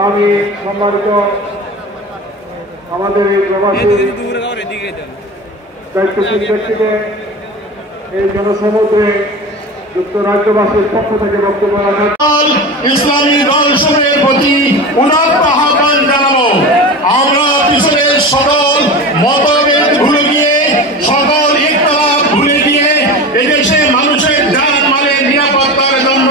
আমি সম্মানিত আমাদের এই প্রবাসী দায়িত্বশীল ব্যক্তিকে এই জনসমুদ্রে যুক্তরাজ্যবাসীর পক্ষ থেকে বক্তব্য রাখেন। ইসলামী দলসমূহের প্রতি উদাত্ত আহ্বান জানাবো, আমরা পিছনের সকল মতভেদ ভুলে গিয়ে, সকল ইখতিলাফ ভুলে গিয়ে এদেশে মানুষের জান মালের নিরাপত্তার জন্য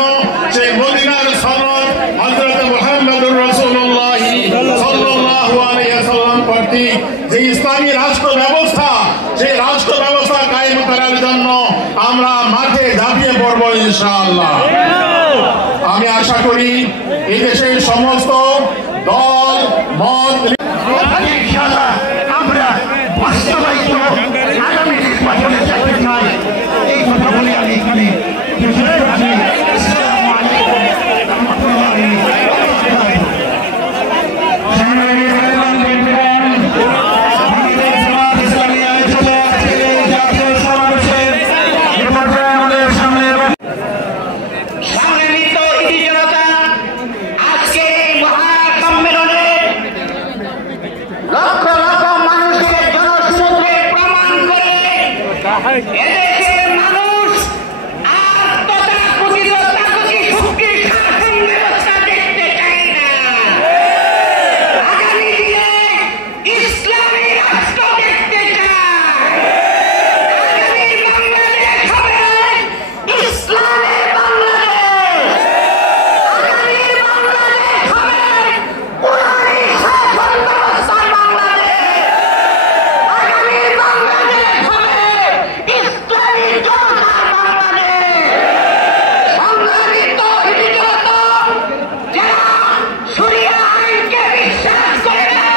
সেই মদিনার সনদ হযরত মুহাম্মদুর রাসূলুল্লাহ সাল্লাল্লাহু আলাইহি ওয়াসাল্লাম কর্তৃক যে ইসলামী রাষ্ট্র ব্যবস্থা, সেই রাষ্ট্র ব্যবস্থা কায়েম করার জন্য আমরা মাঠে ঝাঁপিয়ে পড়বো ইনশাআল্লাহ। আমি আশা করি এই দেশের সমস্ত দল মত ইনশাআল্লাহ আমরা বাস্তবায়িত আগামী নির্বাচনে যেতে চাই, এই কথা বলে আমি এখানে এদেশের মানুষ আর তথাকথিত শক্তির শাসন ব্যবস্থা দেখতে চায় না। আগামী দিনে ইসলামী রাষ্ট্র দেখতে চায়। আগামী বাংলাদেশ হবে ইসলামের বাংলাদেশ। আগামী বাংলাদেশ হবে কোরআনী শাসন ব্যবস্থার বাংলাদেশ। আগামী বাংলাদেশ হবে ইসলামী জনতার বাংলাদেশ। সংগ্রামিত হিজরতা যারা শরিয়া আইনকে বিশ্বাস করে না,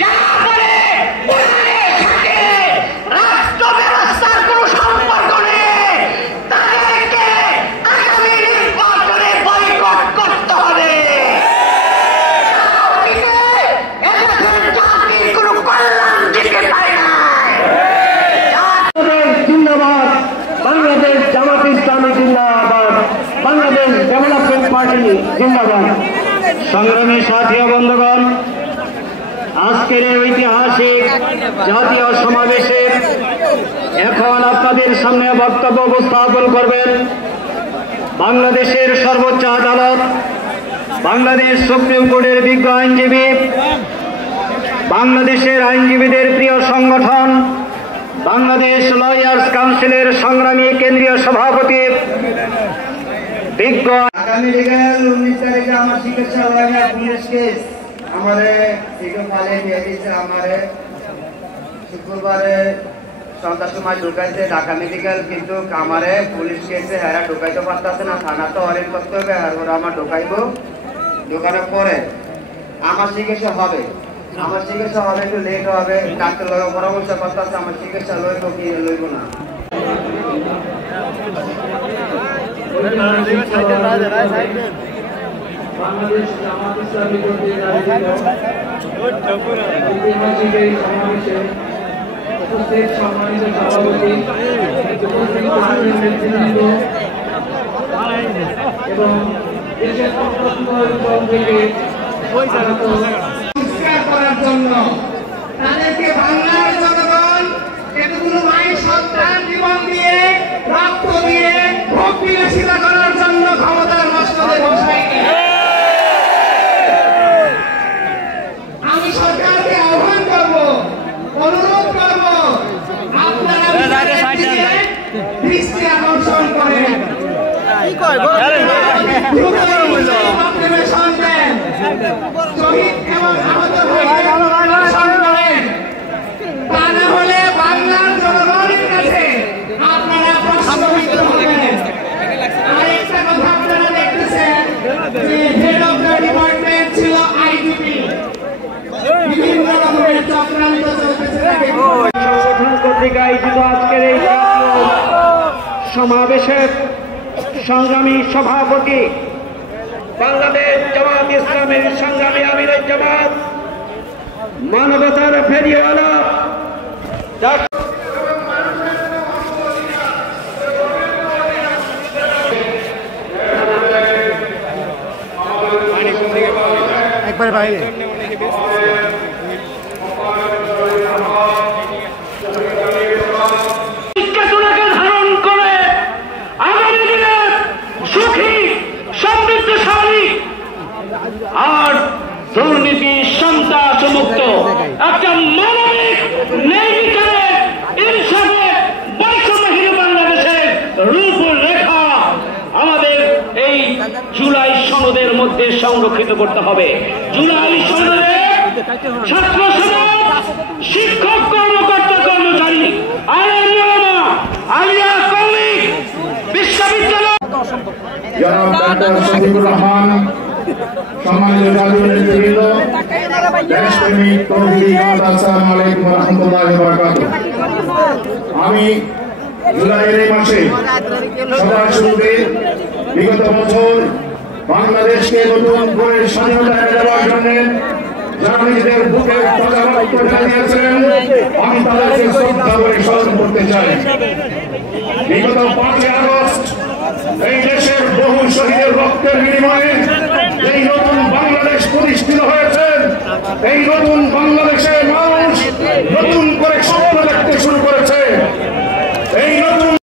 যারা বলে কোরআনের সাথে রাষ্ট্র ব্যবস্থার কোনো সম্পর্ক নেই, তাদেরকে আগামী নির্বাচনে বয়কট করতে হবে। এদেশের জাতির কোনো কল্যাণ দিতে পারে না। জিন্দাবাদ, বাংলাদেশ জামাত ইসলামী জিন্দাবাদ, বাংলাদেশ ডেভেলপমেন্ট পার্টি জিন্দাবাদ। সংগ্রামী সাথী ও বন্ধুগণ, আজকের এই ঐতিহাসিক জাতীয় সমাবেশে এখন আপনাদের সামনে বক্তব্য উপস্থাপন করবেন বাংলাদেশের সর্বোচ্চ আদালত, বাংলাদেশ সুপ্রিম কোর্টের বিজ্ঞ আইনজীবী, বাংলাদেশের আইনজীবীদের প্রিয় সংগঠন বাংলাদেশ লয়ার্স কাউন্সিলের সংগ্রামী কেন্দ্রীয় সভাপতি বিজ্ঞ। আগামীকাল 19 তারিখে আমার চিকিৎসা হয়নি, পুলিশ কেস আমারে ফালে দিয়ে দিয়েছে। আমারে শুক্রবারে সন্ধ্যার সময় ঢুকাইছে ঢাকা মেডিকেল, কিন্তু আমারে পুলিশ কেসে হেরা ঢুকাইতে পারতেছে না। থানা তো অনেক করতে হবে, আর ওরা আমার ঢুকাইবো। ঢুকানোর পরে আমার চিকিৎসা হবে, আমার চিকিৎসা হবে একটু লেট হবে। ডাক্তার লগে পরামর্শ করতেছে আমার চিকিৎসা লইব কি লইব না। বাংলাদেশ জামাত ইসলামী কর্তৃক আয়োজিত ঐতিহাসিক এই সমাবেশে উপস্থিত সম্মানিত সভাপতি, উপস্থিত নেতৃবৃন্দ এবং দেশের পক্ষ থেকে করার জন্য তাদেরকে বাংলার জনগণ এতগুলো মায়ের সন্তান জীবন দিয়ে রক্ত দিয়ে ভোগ বিলাসিতা করার জন্য ক্ষমতার মস্তদে বসায়নি। আমি সরকারকে আহ্বান করব, অনুরোধ করব, আপনারা দৃষ্টি আকর্ষণ করেন, শহীদ এবং আহত তা না হলে বাংলার জনগণের কাছে আপনারা প্রশ্নবিদ্ধ হবেন। আরেকটা কথা আপনারা দেখতেছেন যে হেড অফ দ্য ডিপার্টমেন্ট ছিল আইজিপি, বিভিন্ন রকমের চক্রান্ত চলতেছে। সংগঠন কর্তৃক আয়োজিত আজকের এই সমাবেশের সংগ্রামী সভাপতি বাংলাদেশ জামাত ইসলামের সংগ্রামী আমিরের জামাত, মানবতার ফেরিওয়ালা থেকে পাওয়া যায়। একবারে বাইরে চেতনাকে ধারণ করে আগামী দিনে সুখী সমৃদ্ধশালী আর দুর্নীতি সন্ত্রাস মুক্ত একটা মানবিক নির্বিচারে ইনসাফে বৈষম্যহীন বাংলাদেশের রূপরেখা আমাদের এই জুলাই সনদের মধ্যে সংরক্ষিত করতে হবে। জুলাই সনদে ছাত্র সমাজ, শিক্ষক, কর্মকর্তা, কর্মচারী, আলিয়া কৌমিক বিশ্ববিদ্যালয় জনাব ডাক্তার শফিকুর রহমান, সম্মানিত জাতীয় নেতৃবৃন্দ, দেশপ্রেমিক তৌহিদি জনতা, আসসালামু আলাইকুম ওয়া রাহমাতুল্লাহি ওয়া বারাকাতুহু। আমি জুলাইয়ের এই মাসে সবার শুরুতে বিগত বছর বাংলাদেশকে নতুন করে স্বাধীনতা এনে দেওয়ার জন্য যারা নিজেদের বুকে প্রজারক্ত ঢালিয়েছিলেন, আমি তাদেরকে শ্রদ্ধা করে স্মরণ করতে চাই। বিগত 5 আগস্ট এই দেশের বহু শহীদের রক্তের বিনিময়ে এই নতুন বাংলাদেশ প্রতিষ্ঠিত হয়েছে। এই নতুন বাংলাদেশে